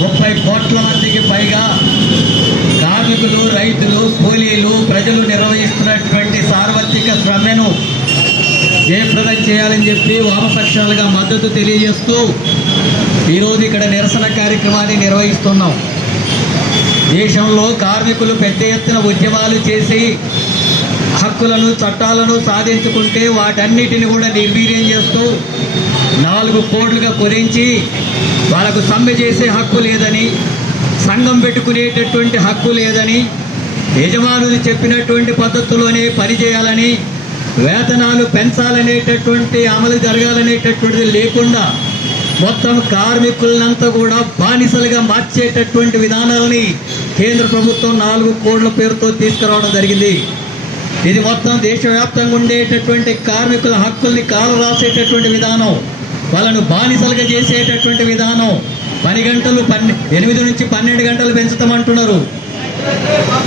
30 కోట్ల మందికి పైగా కార్మికులు, రైతులు, కూలీలు, ప్రజలు నిర్వహిస్తున్నటువంటి సార్వత్రిక సమ్మెను జయప్రదం చేయాలని చెప్పి వామపక్షాలుగా మద్దతు తెలియజేస్తూ ఈరోజు ఇక్కడ నిరసన కార్యక్రమాన్ని నిర్వహిస్తున్నాం. దేశంలో కార్మికులు పెద్ద ఎత్తున ఉద్యమాలు చేసి హక్కులను, చట్టాలను సాధించుకుంటే వాటన్నిటిని కూడా నిర్వీర్యం చేస్తూ 4 కోట్లుగా కురించి వాళ్ళకు సమ్మె చేసే హక్కు లేదని, సంఘం పెట్టుకునేటటువంటి హక్కు లేదని, యజమానులు చెప్పినటువంటి పద్ధతిలోనే పనిచేయాలని, వేతనాలు పెంచాలనేటటువంటి అమలు జరగాలనేటటువంటిది లేకుండా మొత్తం కార్మికులంతా కూడా బానిసలుగా మార్చేటటువంటి విధానాలని కేంద్ర ప్రభుత్వం 4 కోట్ల పేరుతో తీసుకురావడం జరిగింది. ఇది మొత్తం దేశవ్యాప్తంగా ఉండేటటువంటి కార్మికుల హక్కుల్ని కాలు రాసేటటువంటి విధానం, వాళ్ళను బానిసలుగా చేసేటటువంటి విధానం. 10 గంటలు 8 నుంచి 12 గంటలు పెంచుతామంటున్నారు,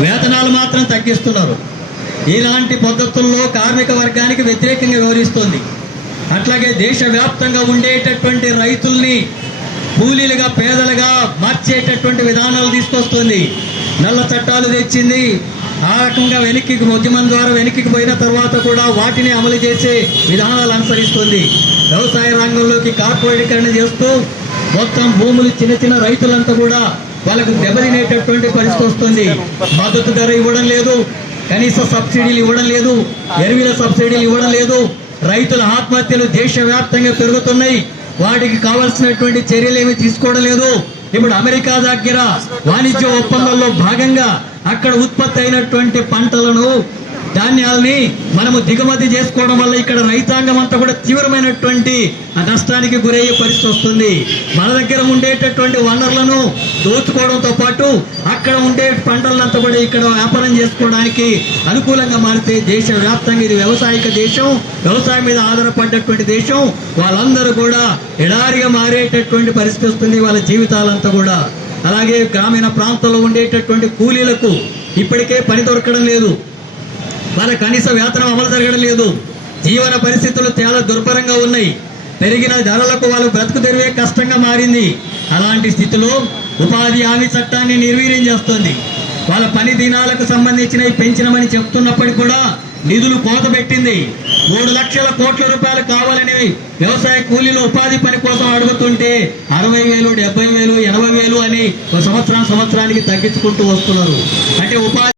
వేతనాలు మాత్రం తగ్గిస్తున్నారు. ఇలాంటి పద్ధతుల్లో కార్మిక వర్గానికి వ్యతిరేకంగా వ్యవహరిస్తుంది. అట్లాగే దేశవ్యాప్తంగా ఉండేటటువంటి రైతుల్ని కూలీలుగా, పేదలుగా మార్చేటటువంటి విధానాలు తీసుకొస్తుంది. నల్ల చట్టాలు తెచ్చింది. ఆ రకంగా ఉద్యమం ద్వారా వెనక్కి పోయిన తర్వాత కూడా వాటిని అమలు చేసే విధానాలు అనుసరిస్తుంది. వ్యవసాయ రంగంలోకి కార్పొరేటీకరణ చేస్తూ మొత్తం భూములు చిన్న రైతులంతా కూడా వాళ్ళకు దెబ్బతినేటటువంటి పరిస్థితి వస్తుంది. మద్దతు ధర ఇవ్వడం లేదు, కనీస సబ్సిడీలు ఇవ్వడం లేదు, ఎరువుల సబ్సిడీలు ఇవ్వడం లేదు. రైతుల ఆత్మహత్యలు దేశవ్యాప్తంగా పెరుగుతున్నాయి. వాటికి కావాల్సినటువంటి చర్యలు ఏమీ తీసుకోవడం లేదు. ఇప్పుడు అమెరికా దగ్గర వాణిజ్య ఒప్పందంలో భాగంగా అక్కడ ఉత్పత్తి అయినటువంటి పంటలను, ధాన్యాలని మనము దిగుమతి చేసుకోవడం వల్ల ఇక్కడ రైతాంగం అంతా కూడా తీవ్రమైనటువంటి నష్టానికి గురయ్యే పరిస్థితి వస్తుంది. మన దగ్గర ఉండేటటువంటి వనరులను దోచుకోవడంతో పాటు అక్కడ ఉండే పంటలంతా కూడా ఇక్కడ వ్యాపారం చేసుకోవడానికి అనుకూలంగా మారితే దేశవ్యాప్తంగా ఇది వ్యవసాయక దేశం, వ్యవసాయం మీద ఆధారపడ్డటువంటి దేశం, వాళ్ళందరూ కూడా ఎడారిగా మారేటటువంటి పరిస్థితి వస్తుంది వాళ్ళ జీవితాలంతా కూడా. అలాగే గ్రామీణ ప్రాంతాల్లో ఉండేటటువంటి కూలీలకు ఇప్పటికే పని దొరకడం లేదు, వాళ్ళ కనీస వేతనం అమలు జరగడం లేదు, జీవన పరిస్థితులు చాలా దుర్భరంగా ఉన్నాయి, పెరిగిన ధరలకు వాళ్ళు బ్రతుకు తెరివే కష్టంగా మారింది. అలాంటి స్థితిలో ఉపాధి హామీ చట్టాన్ని నిర్వీర్యం చేస్తుంది. వాళ్ళ పని దినాలకు సంబంధించినవి పెంచినమని చెప్తున్నప్పటికీ కూడా నిధులు కోత పెట్టింది. 3 లక్షల కోట్ల రూపాయలు కావాలని వ్యవసాయ కూలీలు ఉపాధి పని కోసం అడుగుతుంటే 60,000, 70,000, 80,000 అని సంవత్సరానికి తగ్గించుకుంటూ వస్తున్నారు. అంటే ఉపాధి